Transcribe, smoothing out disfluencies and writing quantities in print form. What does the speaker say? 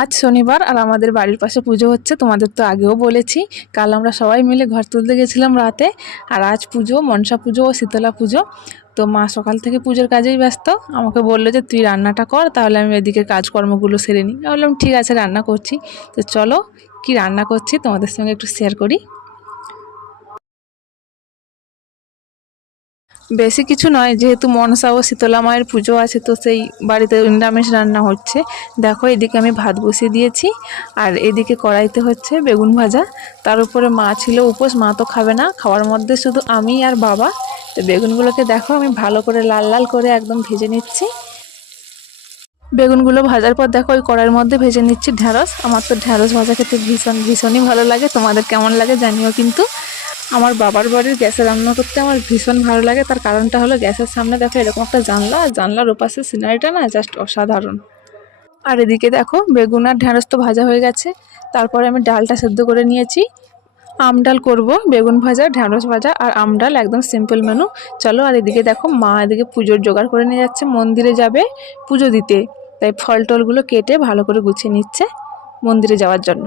আজ শনিবার আর আমাদের বাড়ির পাশে পুজো হচ্ছে, তোমাদের তো আগেও বলেছি। কাল আমরা সবাই মিলে ঘর তুলতে গেছিলাম রাতে, আর আজ পুজো, মনসা পুজো ও শীতলা পুজো। তো মা সকাল থেকে পুজোর কাজেই ব্যস্ত, আমাকে বললো যে তুই রান্নাটা কর, তাহলে আমি এদিকে কাজকর্মগুলো সেরে নিই। আমি বললাম ঠিক আছে, রান্না করছি। তো চলো কি রান্না করছি তোমাদের সঙ্গে একটু শেয়ার করি। বেশি কিছু নয়, যেহেতু মনসা ও শীতলা মায়ের পুজো আছে, তো সেই বাড়িতে নিরামিষ রান্না হচ্ছে। দেখো এদিকে আমি ভাত বসিয়ে দিয়েছি, আর এদিকে কড়াইতে হচ্ছে বেগুন ভাজা। তার উপরে মা ছিল উপোস, মা তো খাবে না, খাওয়ার মধ্যে শুধু আমি আর বাবা। তো বেগুনগুলোকে দেখো আমি ভালো করে লাল লাল করে একদম ভেজে নিচ্ছি। বেগুনগুলো ভাজার পর দেখো ওই কড়াইয়ের মধ্যে ভেজে নিচ্ছি ঢ্যাঁড়স। আমার তো ঢ্যাঁড়স ভাজা খেতে ভীষণই ভালো লাগে, তোমাদের কেমন লাগে জানিও কিন্তু। আমার বাবার বাড়ির গ্যাসে রান্না করতে আমার ভীষণ ভালো লাগে, তার কারণটা হলো গ্যাসের সামনে দেখো এরকম একটা জানলা, আর জানলার ওপাশে সিনারিটা না জাস্ট অসাধারণ। আর এদিকে দেখো বেগুন আর ঢ্যাঁড়স তো ভাজা হয়ে গেছে, তারপরে আমি ডালটা সেদ্ধ করে নিয়েছি। আম ডাল করবো, বেগুন ভাজা, ঢ্যাঁড়স ভাজা আর আম ডাল, একদম সিম্পল মেনু। চলো, আর এদিকে দেখো মা এদিকে পুজোর জোগাড় করে নিয়ে যাচ্ছে, মন্দিরে যাবে পুজো দিতে। তাই ফল টলগুলো কেটে ভালো করে গুছিয়ে নিচ্ছে মন্দিরে যাওয়ার জন্য।